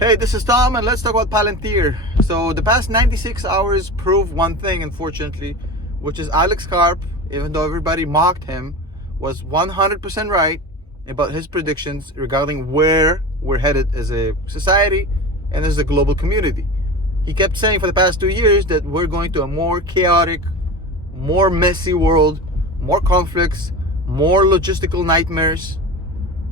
Hey, this is Tom, and let's talk about Palantir. So the past 96 hours prove one thing, unfortunately, which is Alex Karp, even though everybody mocked him, was 100% right about his predictions regarding where we're headed as a society and as a global community. He kept saying for the past 2 years that we're going to a more chaotic, more messy world, more conflicts, more logistical nightmares.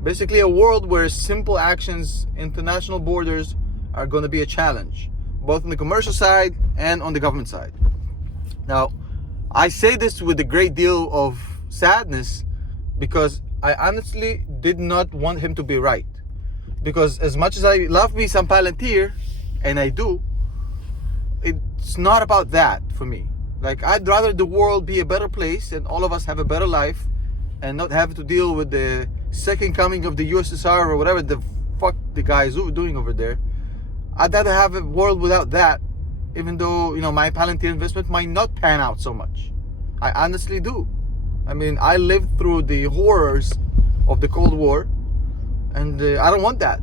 Basically a world where simple actions, international borders are going to be a challenge, both on the commercial side and on the government side. Now, I say this with a great deal of sadness because I honestly did not want him to be right. Because as much as I love me some Palantir, and I do, it's not about that for me. Like, I'd rather the world be a better place and all of us have a better life and not have to deal with the second coming of the USSR or whatever the fuck the guy is doing over there. I'd rather have a world without that, even though, my Palantir investment might not pan out so much. I honestly do. I mean, I lived through the horrors of the Cold War, and I don't want that.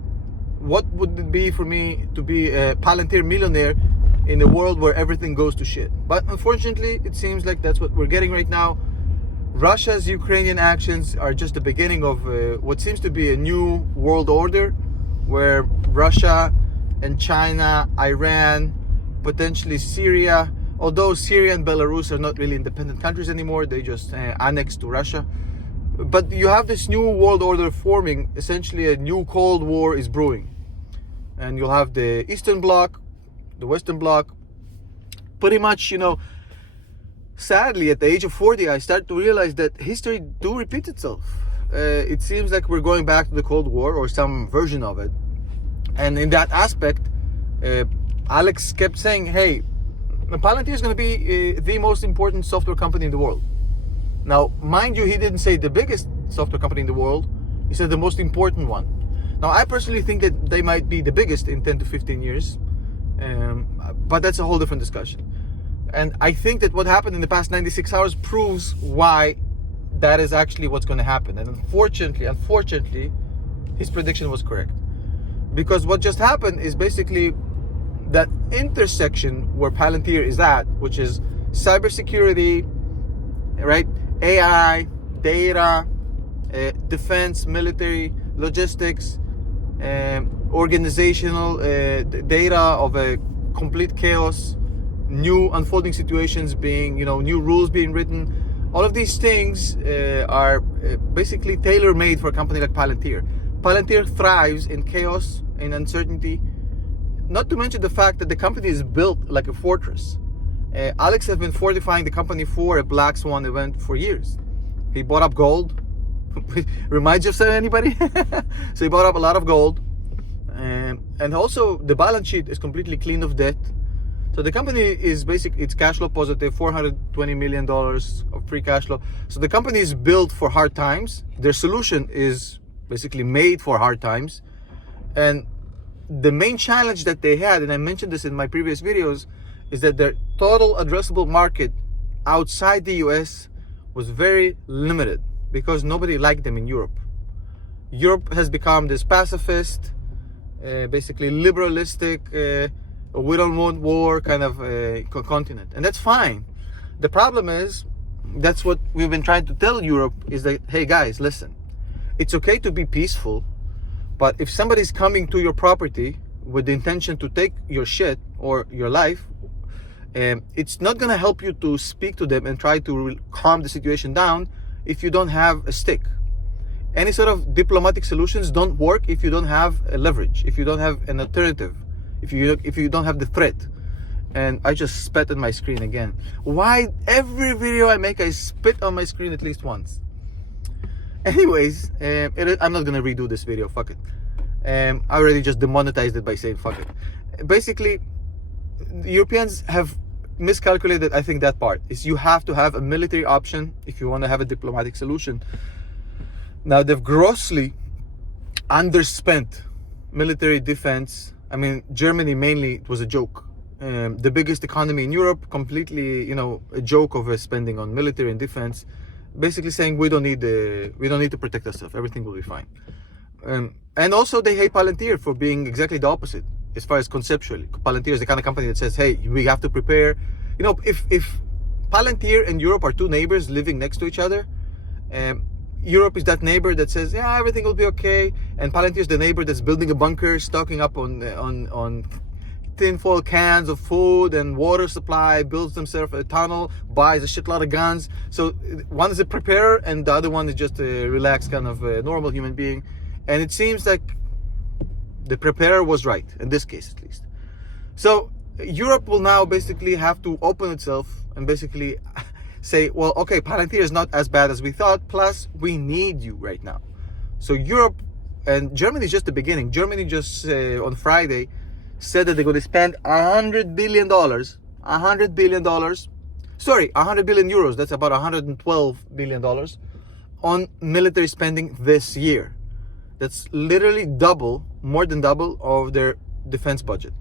What would it be for me to be a Palantir millionaire in a world where everything goes to shit? But unfortunately, it seems like that's what we're getting right now. Russia's Ukrainian actions are just the beginning of what seems to be a new world order, where Russia and China, Iran, potentially Syria, although Syria and Belarus are not really independent countries anymore, they just annexed to Russia. But you have this new world order forming. Essentially a new Cold War is brewing. And you'll have the Eastern Bloc, the Western Bloc. Pretty much, sadly, at the age of 40, I start to realize that history do repeat itself. It seems like we're going back to the Cold War or some version of it. And in that aspect, Alex kept saying, hey, Palantir is going to be the most important software company in the world. Now, mind you, he didn't say the biggest software company in the world. He said the most important one. Now, I personally think that they might be the biggest in 10 to 15 years. But that's a whole different discussion. And I think that what happened in the past 96 hours proves why that is actually what's going to happen. And unfortunately, his prediction was correct. Because what just happened is basically that intersection where Palantir is at, which is cybersecurity, right? AI, data, defense, military, logistics, organizational data of a complete chaos, new unfolding situations being, new rules being written. All of these things are basically tailor-made for a company like Palantir. Palantir thrives in chaos, in uncertainty, not to mention the fact that the company is built like a fortress. Alex has been fortifying the company for a Black Swan event for years. He bought up gold. Reminds you of anybody? So he bought up a lot of gold. And also the balance sheet is completely clean of debt. So the company is it's cash flow positive, $420 million of free cash flow. So the company is built for hard times. Their solution is basically made for hard times. And the main challenge that they had, and I mentioned this in my previous videos, is that their total addressable market outside the US was very limited because nobody liked them in Europe. Europe has become this pacifist, basically liberalistic, we don't want war kind of continent. And that's fine. The problem is, that's what we've been trying to tell Europe, is that, hey guys, listen, it's okay to be peaceful, but if somebody's coming to your property with the intention to take your shit or your life, it's not going to help you to speak to them and try to calm the situation down if you don't have a stick. Any sort of diplomatic solutions don't work if you don't have a leverage, if you don't have an alternative, if you don't have the threat. And I just spat on my screen again. Why every video I make I spit on my screen at least once? Anyways, I'm not gonna redo this video, fuck it. I already just demonetized it by saying fuck it. Basically, the Europeans have miscalculated, I think, that part. Is you have to have a military option if you want to have a diplomatic solution. Now, they've grossly underspent military defense. I mean, Germany mainly, it was a joke. The biggest economy in Europe, completely, a joke of spending on military and defense. Basically saying we don't need to protect ourselves. Everything will be fine. And also they hate Palantir for being exactly the opposite. as far as conceptually. Palantir is the kind of company that says, hey, we have to prepare. If Palantir and Europe are two neighbors living next to each other, Europe is that neighbor that says, yeah, everything will be okay, and Palantir is the neighbor that's building a bunker, stocking up on tinfoil cans of food and water supply, builds themselves a tunnel, buys a shitload of guns. So one is a preparer and the other one is just a relaxed kind of normal human being. And it seems like the preparer was right, in this case at least. So Europe will now basically have to open itself and basically say, well, okay, Palantir is not as bad as we thought, plus we need you right now. So Europe and Germany is just the beginning. Germany just on Friday said that they're going to spend $100 billion, $100 billion, sorry, 100 billion euros, that's about $112 billion on military spending this year. That's literally double, more than double of their defense budget.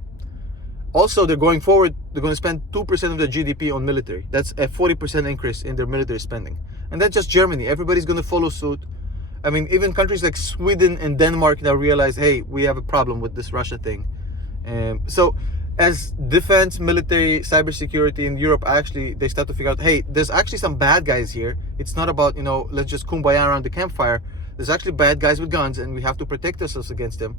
Also, they're going forward, they're going to spend 2% of their GDP on military. That's a 40% increase in their military spending. And that's just Germany. Everybody's going to follow suit. I mean, even countries like Sweden and Denmark now realize, hey, we have a problem with this Russia thing. So as defense, military, cybersecurity in Europe, actually, they start to figure out, hey, there's actually some bad guys here. It's not about, let's just kumbaya around the campfire. There's actually bad guys with guns and we have to protect ourselves against them.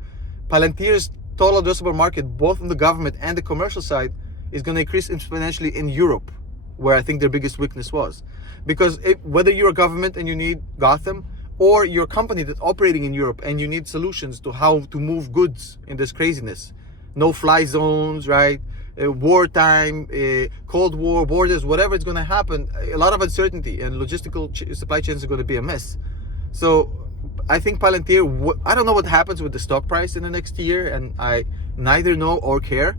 Palantir's total addressable market, both on the government and the commercial side, is going to increase exponentially in Europe, where I think their biggest weakness was. Because whether you're a government and you need Gotham, or you're a company that's operating in Europe and you need solutions to how to move goods in this craziness, no-fly zones, right? Wartime, Cold War, borders, whatever is going to happen, a lot of uncertainty and logistical supply chains are going to be a mess. So I think Palantir, I don't know what happens with the stock price in the next year, and I neither know or care.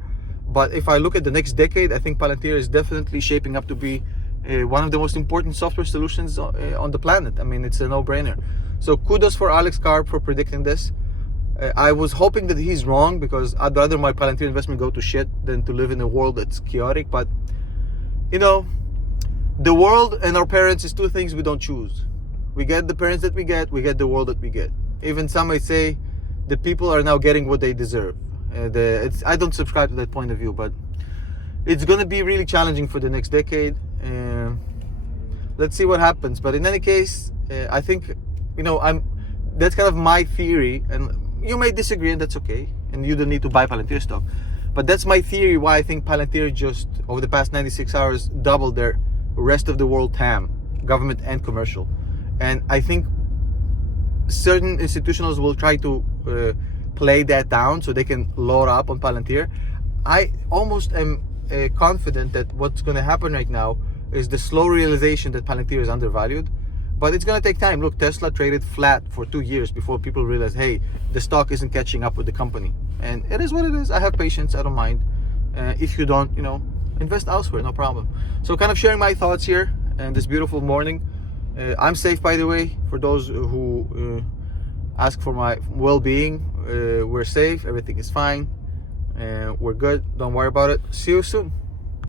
But if I look at the next decade, I think Palantir is definitely shaping up to be one of the most important software solutions on the planet. I mean, it's a no-brainer. So kudos for Alex Karp for predicting this. I was hoping that he's wrong, because I'd rather my Palantir investment go to shit than to live in a world that's chaotic. But, the world and our parents is two things we don't choose. We get the parents that we get the world that we get. Even some might say the people are now getting what they deserve. I don't subscribe to that point of view, but it's going to be really challenging for the next decade. Let's see what happens. But in any case, I think, that's kind of my theory, and you may disagree, and that's okay, and you don't need to buy Palantir stock. But that's my theory why I think Palantir just, over the past 96 hours, doubled their rest of the world TAM, government and commercial. And I think certain institutionals will try to play that down so they can load up on Palantir. I almost am confident that what's going to happen right now is the slow realization that Palantir is undervalued. But it's going to take time. Look, Tesla traded flat for 2 years before people realize, hey, the stock isn't catching up with the company. And it is what it is. I have patience. I don't mind. If you don't, invest elsewhere. No problem. So kind of sharing my thoughts here and this beautiful morning. I'm safe, by the way, for those who ask for my well-being. We're safe. Everything is fine. We're good. Don't worry about it. See you soon.